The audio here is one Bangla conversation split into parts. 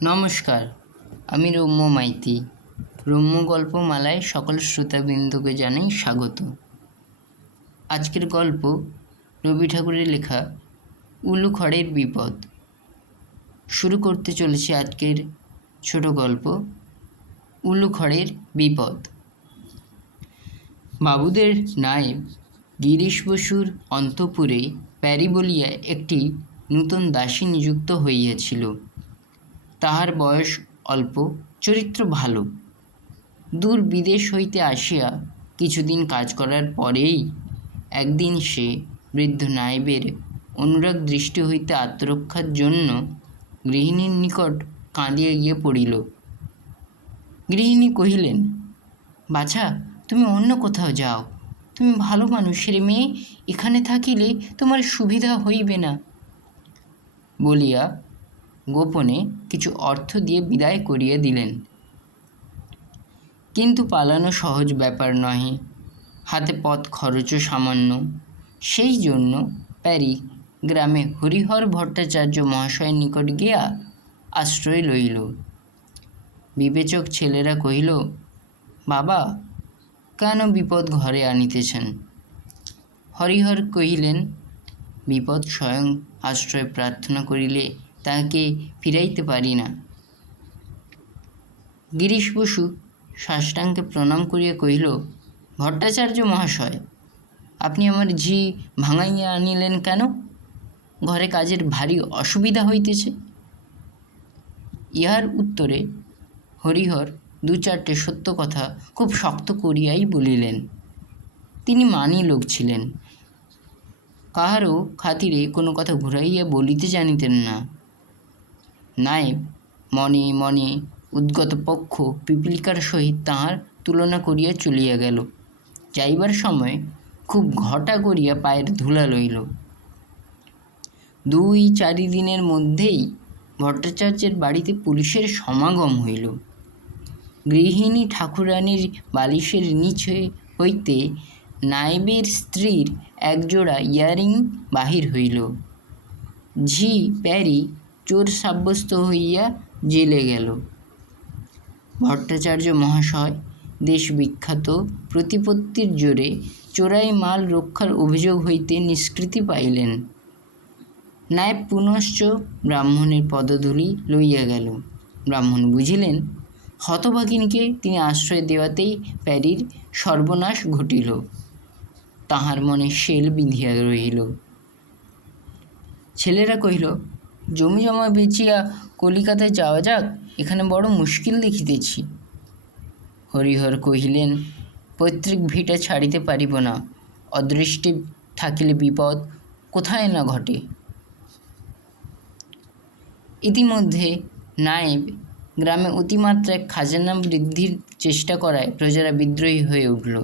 নমস্কার, আমি রম্য মাইতি। রম্য গল্পমালায় সকল শ্রোতাবৃন্দকে জানাই স্বাগত। আজকের গল্প রবি ঠাকুরের লেখা উলুখড়ের বিপদ। শুরু করতে চলেছি আজকের ছোট গল্প উলুখড়ের বিপদ। বাবুদের নায়েব গিরিশ বসুর অন্তঃপুরে প্যারী বলিয়া একটি নূতন দাসী নিযুক্ত হইয়াছিল। তাহার বয়স অল্প, চরিত্র ভালো। দূর বিদেশ হইতে আসিয়া কিছুদিন কাজ করার পরেই একদিন সে বৃদ্ধ নায়েবের অনুরাগ দৃষ্টি হইতে আত্মরক্ষার জন্য গৃহিণীর নিকট কাঁদিয়া গিয়া পড়িল। গৃহিণী কহিলেন, বাছা, তুমি অন্য কোথাও যাও। তুমি ভালো মানুষের মেয়ে, এখানে থাকিলে তোমার সুবিধা হইবে না বলিয়া গোপনে কিছু অর্থ দিয়ে বিদায় করিয়া দিলেন। কিন্তু পালানো সহজ ব্যাপার নহে, হাতে পথ খরচও সামান্য। সেই জন্য প্যারী গ্রামে হরিহর ভট্টাচার্য মহাশয়ের নিকট গিয়া আশ্রয় লইল। বিবেচক ছেলেরা কহিল, বাবা, কেন বিপদ ঘরে আনিতেছেন? হরিহর কহিলেন, বিপদ স্বয়ং আশ্রয় প্রার্থনা করিলে তাহাকে ফিরাইতে পারি না। গিরিশ বসু সাষ্টাঙ্গে প্রণাম করিয়া কহিল, ভট্টাচার্য মহাশয়, আপনি আমার ঝি ভাঙাইয়া আনিলেন কেন? ঘরে কাজের ভারী অসুবিধা হইতেছে। ইহার উত্তরে হরিহর দু চারটে সত্য কথা খুব শক্ত করিয়াই বলিলেন। তিনি মানি লোক ছিলেন, কাহারও খাতিরে কোনো কথা ঘুরাইয়া বলিতে জানিতেন না। নায়েব মনে মনে উদ্গত পক্ষ পিপীলিকার সহিত তাহার তুলনা করিয়া চলিয়া গেল। যাইবার সময় খুব ঘটা করিয়া পায়ের ধুলা লইল। 2-4 দিনের মধ্যেই ভট্টাচার্যের বাড়িতে পুলিশের সমাগম হইল। গৃহিণী ঠাকুরানীর বালিশের নিচে হইতে নায়েবের স্ত্রীর একজোড়া ইয়ারিং বাহির হইল। ঝি প্যারী চোর সাব্যস্ত হইয়া জেলে গেল। ভট্টাচার্য মহাশয় দেশ বিখ্যাত প্রতিপত্তির জোরে চোরাই মাল রক্ষার অভিযোগ হইতে নিষ্কৃতি পাইলেন। নায়েব পুনশ্চ ব্রাহ্মণের পদধূলি লইয়া গেল। ব্রাহ্মণ বুঝিলেন হতভাগিনীকে তিনি আশ্রয় দেওয়াতেই প্যারীর সর্বনাশ ঘটিল। তাহার মনে শেল বিঁধিয়া রহিল। ছেলেরা কহিল, জমি জমা বেচিয়া কলিকাতায় যাওয়া যাক, এখানে বড় মুশকিল দেখিতেছি। হরিহর কহিলেন, পৈতৃক ভিটা ছাড়িতে পারিব না। অদৃষ্টে থাকিলে বিপদ কোথায় না ঘটে। ইতিমধ্যে নায়েব গ্রামে অতিমাত্রায় খাজানা বৃদ্ধির চেষ্টা করায় প্রজারা বিদ্রোহী হয়ে উঠল।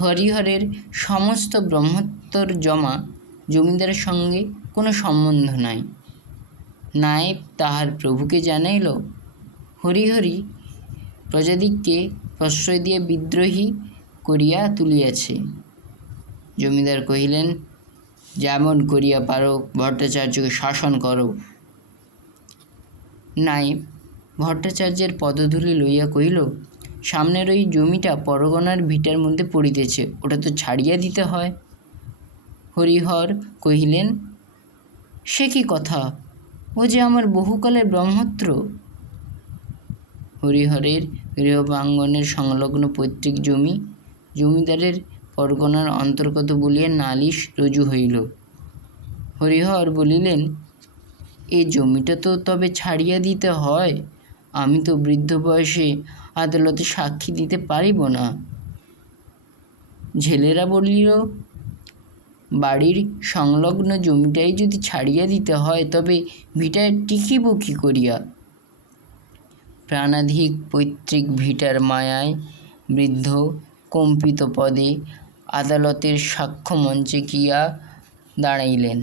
হরিহরের সমস্ত ব্রহ্মোত্তর জমা জমিদারের সঙ্গে কোনো সম্বন্ধ নাই। নায়েব তাহার প্রভুকে জানাইল, হরিহরই প্রজাদিগকে প্রশ্রয় দিয়ে বিদ্রোহী করিয়া তুলিয়াছে। জমিদার কহিলেন, যেমন করিয়া পারো ভট্টাচার্যকে শাসন করো। নায়েব ভট্টাচার্যের পদধূলি লইয়া কহিল, সামনের ওই জমিটা পরগনার ভিটার মধ্যে পড়িতেছে, ওটা তো ছাড়িয়া দিতে হয়। হরিহর কহিলেন, সে কি কথা? ও যে আমার বহুকালের ব্রহ্মত্র। হরিহরের গৃহপ্রাঙ্গণের সংলগ্ন পৈতৃক জমি জমিদারের পরগনার অন্তর্গত বলিয়া নালিশ রুজু হইল। হরিহর বলিলেন, এ জমিটা তো তবে ছাড়িয়া দিতে হয়। আমি তো বৃদ্ধ বয়সে আদালতে সাক্ষী দিতে পারিব না। ছেলেরা বলিল, বাড়ির সংলগ্ন জমিটাই যদি ছাড়িয়া দিতে হয় তবে ভিটায় টিকিব কী করিয়া? প্রাণাধিক পৈতৃক ভিটার মায়ায় বৃদ্ধ কম্পিত পদে আদালতের সাক্ষ্য মঞ্চে গিয়া দাঁড়াইলেন।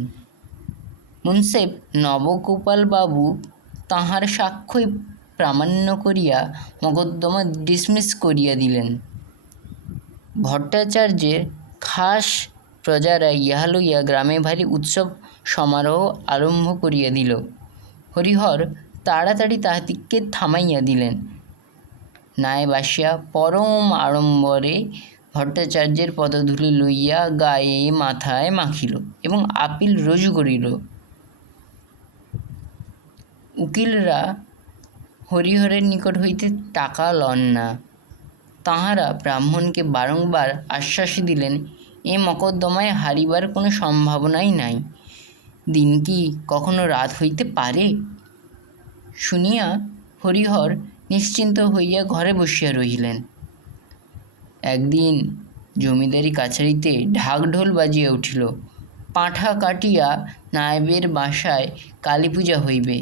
মুন্সেফ নবগোপালবাবু তাঁহার সাক্ষ্যই প্রামাণ্য করিয়া মকদ্দমা ডিসমিস করিয়া দিলেন। ভট্টাচার্যের খাস প্রজারা ইহা লইয়া গ্রামে ভারী উৎসব সমারোহ আরম্ভ করিয়া দিল। হরিহর তাড়াতাড়ি তাহাদিগকে থামাইয়া দিলেন। নায়েব আসিয়া পরম আড়ম্বরে ভট্টাচার্যের পদধূলি লইয়া গায়ে মাথায় মাখিল এবং আপিল রজু করিল। উকিলরা হরিহরের নিকট হইতে টাকা লন না। তাঁহারা ব্রাহ্মণকে বারংবার আশ্বাস দিলেন, এ মকদ্দমায় হারিবার কোনো সম্ভাবনাই নাই। দিন কি কখনো রাত হইতে পারে? শুনিয়া হরিহর নিশ্চিন্ত হইয়া ঘরে বসিয়া রহিলেন। একদিন জমিদারি কাছারিতে ঢাকঢোল বাজিয়া উঠিল। পাঁঠা কাটিয়া নায়েবের বাসায় কালী পূজা হইবে।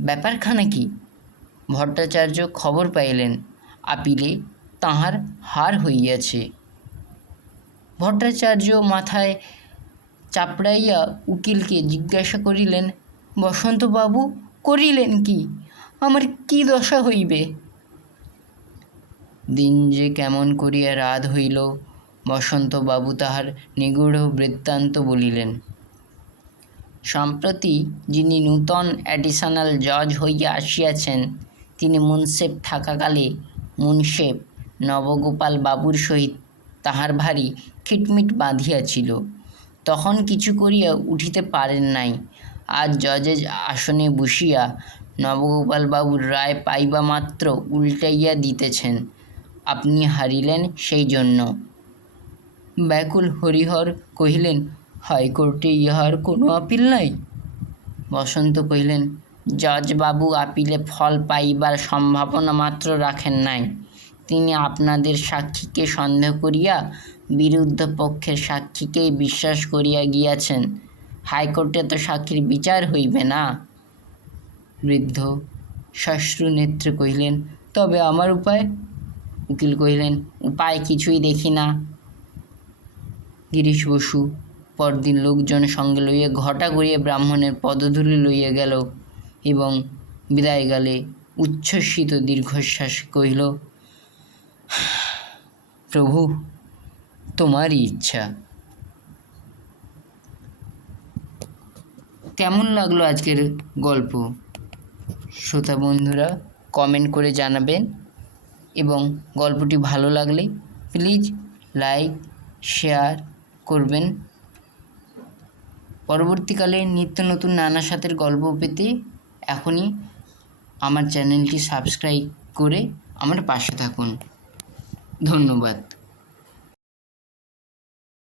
ব্যাপারখানা কি? ভট্টাচার্য খবর পাইলেন, আপিলে তাহার হার হইয়াছে। ভট্টাচার্য মাথায় চাপড়াইয়া উকিলকে জিজ্ঞাসা করিলেন, বসন্তবাবু করিলেন কি? আমার কি দশা হইবে? দিন যে কেমন করিয়া রাত হইল, বসন্তবাবু তাহার নিগূঢ় বৃত্তান্ত বলিলেন। সম্প্রতি যিনি নূতন অ্যাডিশনাল জজ হইয়া আসিয়াছেন, তিনি মুন্সেফ থাকাকালে মুন্সেফ নবগোপাল বাবুর সহিত তাহার ভারী খিটমিট বাঁধিয়াছিল। তখন কিছু করিয়া উঠিতে পারেন নাই। আজ জজের আসনে বসিয়া নবগোপাল বাবুর রায় পাইবা মাত্র উল্টাইয়া দিতেছেন। আপনি হারিলেন সেই জন্য। ব্যাকুল হরিহর কহিলেন, হাইকোর্টে ইহার কোনো আপিল নাই? বসন্ত কহিলেন, জজবাবু আপিলে ফল পাইবার সম্ভাবনা মাত্র রাখেন নাই। তিনি আপনাদের সাক্ষীকে সন্দেহ করিয়া বিরুদ্ধ পক্ষের সাক্ষীকেই বিশ্বাস করিয়া গিয়াছেন। হাইকোর্টে তো সাক্ষীর বিচার হইবে না। বৃদ্ধ শ্মশ্রু নেত্রে কহিলেন, তবে আমার উপায়? উকিল কহিলেন, উপায় কিছুই দেখি না। গিরিশ বসু পরদিন লোকজন সঙ্গে লইয়া ঘটা করিয়া ব্রাহ্মণের পদধূলি লইয়া গেল এবং বিদায়কালে উচ্ছ্বসিত দীর্ঘশ্বাস কহিল, প্রভু, তোমারই ইচ্ছা। কেমন লাগলো আজকের গল্প? শ্রোতা বন্ধুরা কমেন্ট করে জানাবেন এবং গল্পটি ভালো লাগলে প্লিজ লাইক শেয়ার করবেন। পরবর্তীকালে নিত্য নতুন নানা স্বাদের গল্প পেতে এখনই আমার চ্যানেলটি সাবস্ক্রাইব করে আমার পাশে থাকুন। ধন্যবাদ।